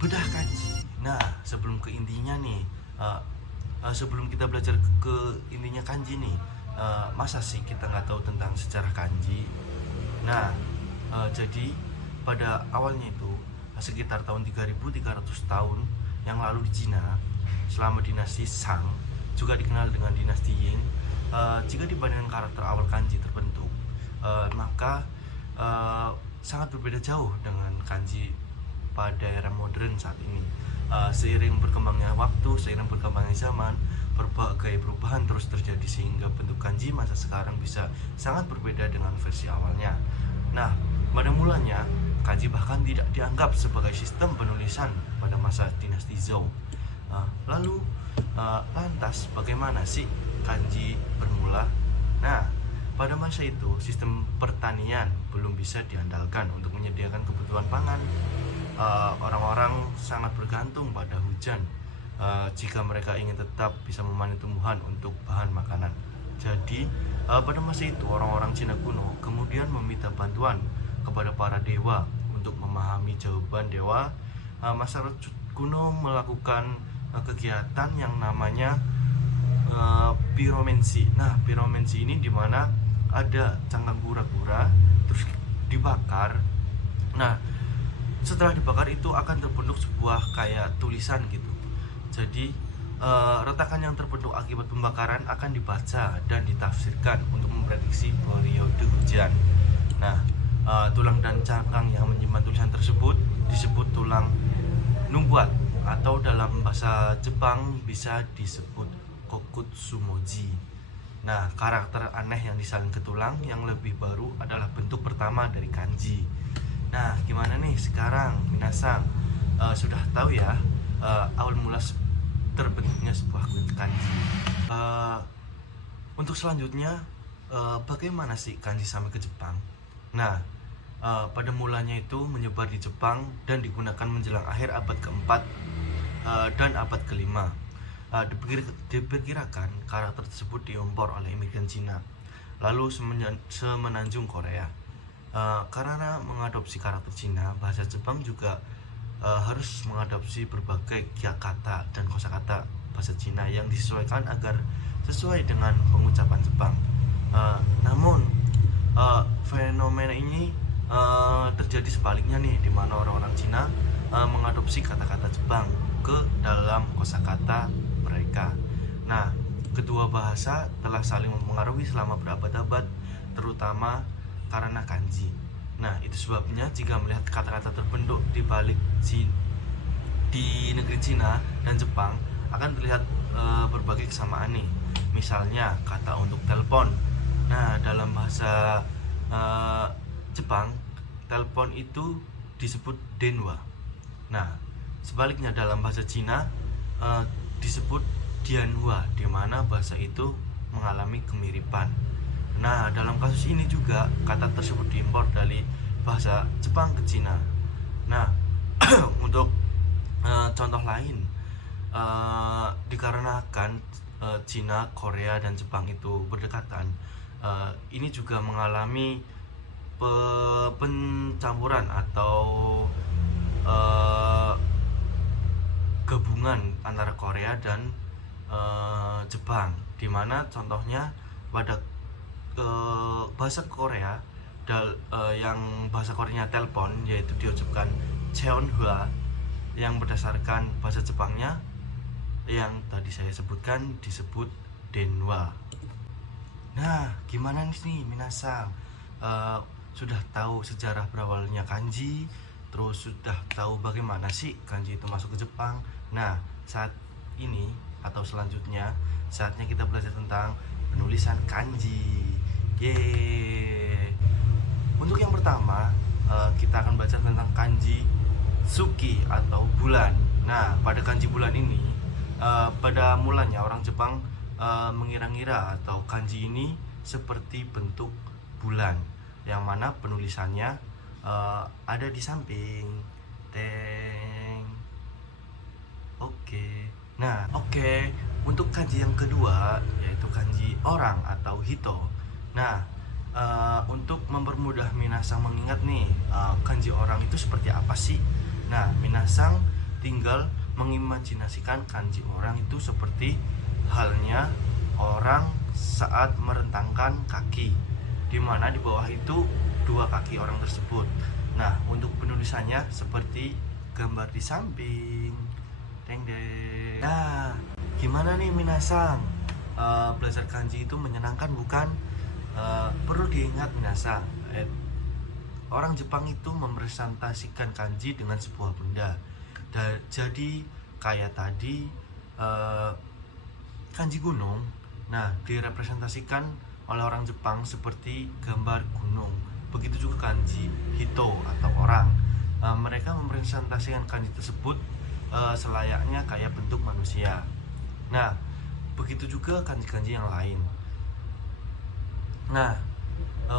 bedah kanji. Nah, sebelum ke intinya nih, sebelum kita belajar ke intinya kanji nih, masa sih kita nggak tahu tentang sejarah kanji? Nah, jadi pada awalnya itu sekitar tahun 3300 tahun yang lalu di Cina, selama dinasti Shang, juga dikenal dengan dinasti Ying. Jika dibandingkan karakter awal kanji terbentuk, maka sangat berbeda jauh dengan kanji pada era modern saat ini. Seiring berkembangnya waktu, seiring berkembangnya zaman, berbagai perubahan terus terjadi sehingga bentuk kanji masa sekarang bisa sangat berbeda dengan versi awalnya. Nah, pada mulanya kanji bahkan tidak dianggap sebagai sistem penulisan pada masa dinasti Zhou. Lalu lantas bagaimana sih kanji bermula? Nah, pada masa itu sistem pertanian belum bisa diandalkan untuk menyediakan kebutuhan pangan. Orang-orang sangat bergantung pada hujan jika mereka ingin tetap bisa memanen tumbuhan untuk bahan makanan. Jadi pada masa itu orang-orang Cina kuno kemudian meminta bantuan kepada para dewa untuk memahami jawaban dewa. Masyarakat kuno melakukan kegiatan yang namanya piromansi. Nah, piromansi ini dimana ada cangkang kura-kura terus dibakar. Nah, setelah dibakar itu akan terbentuk sebuah kayak tulisan gitu. Jadi retakan yang terbentuk akibat pembakaran akan dibaca dan ditafsirkan untuk memprediksi periode hujan. Nah, tulang dan cangkang yang menyimpan tulisan tersebut disebut tulang numbuat, atau dalam bahasa Jepang bisa disebut kokutsumoji. Nah, karakter aneh yang disalin ke tulang yang lebih baru adalah bentuk pertama dari kanji. Nah, gimana nih sekarang minasang sudah tahu ya awal mula terbentuknya sebuah kanji. Untuk selanjutnya, bagaimana sih kanji sampai ke Jepang? Nah, pada mulanya itu menyebar di Jepang dan digunakan menjelang akhir abad keempat dan abad kelima. Diperkirakan karakter tersebut diimpor oleh imigran Cina lalu semenanjung Korea. Karena mengadopsi karakter Cina, bahasa Jepang juga harus mengadopsi berbagai kata dan kosakata bahasa Cina yang disesuaikan agar sesuai dengan pengucapan Jepang. Namun fenomena ini terjadi sebaliknya nih, di mana orang-orang Cina mengadopsi kata-kata Jepang ke dalam kosakata mereka. Nah, kedua bahasa telah saling mempengaruhi selama berabad-abad, terutama karena kanji. Nah, itu sebabnya jika melihat kata-kata terbentuk di balik di negeri Cina dan Jepang akan terlihat berbagai kesamaan nih. Misalnya kata untuk telepon. Nah, dalam bahasa Jepang, telepon itu disebut denwa. Nah, sebaliknya dalam bahasa Cina disebut dianhua, di mana bahasa itu mengalami kemiripan. Nah, dalam kasus ini juga kata tersebut diimpor dari bahasa Jepang ke Cina. Nah, untuk contoh lain, dikarenakan Cina, Korea, dan Jepang itu berdekatan, ini juga mengalami pencampuran atau gabungan antara Korea dan Jepang, dimana contohnya pada bahasa Korea yang bahasa Koreanya telepon, yaitu diucapkan cheonhua, yang berdasarkan bahasa Jepangnya yang tadi saya sebutkan disebut denwa. Nah, gimana nih minasang? Sudah tahu sejarah berawalnya kanji, terus sudah tahu bagaimana sih kanji itu masuk ke Jepang. Nah, saat ini atau selanjutnya saatnya kita belajar tentang penulisan kanji. Yeay. Untuk yang pertama, kita akan belajar tentang kanji Tsuki atau bulan. Nah, pada kanji bulan ini, pada mulanya orang Jepang mengira-ngira atau kanji ini seperti bentuk bulan, yang mana penulisannya ada di samping. Teng. Oke. Nah, untuk kanji yang kedua yaitu kanji orang atau hito. Nah, untuk mempermudah minasang mengingat nih, kanji orang itu seperti apa sih? Nah, minasang tinggal mengimajinasikan kanji orang itu seperti halnya orang saat merentangkan kaki, di mana di bawah itu dua kaki orang tersebut. Nah, untuk penulisannya seperti gambar di samping. Deng deng. Nah, gimana nih minasang? Belajar kanji itu menyenangkan bukan? Perlu diingat minasang, orang Jepang itu merepresentasikan kanji dengan sebuah benda. Jadi kayak tadi kanji gunung, nah direpresentasikan oleh orang Jepang seperti gambar gunung. Begitu juga kanji hito atau orang, mereka merepresentasikan kanji tersebut selayaknya kayak bentuk manusia. Nah, begitu juga kanji-kanji yang lain. Nah,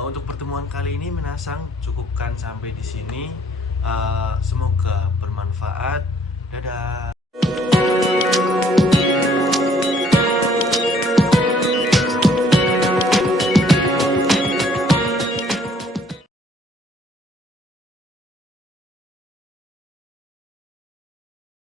untuk pertemuan kali ini minasang cukupkan sampai di sini. Semoga bermanfaat. Dadah.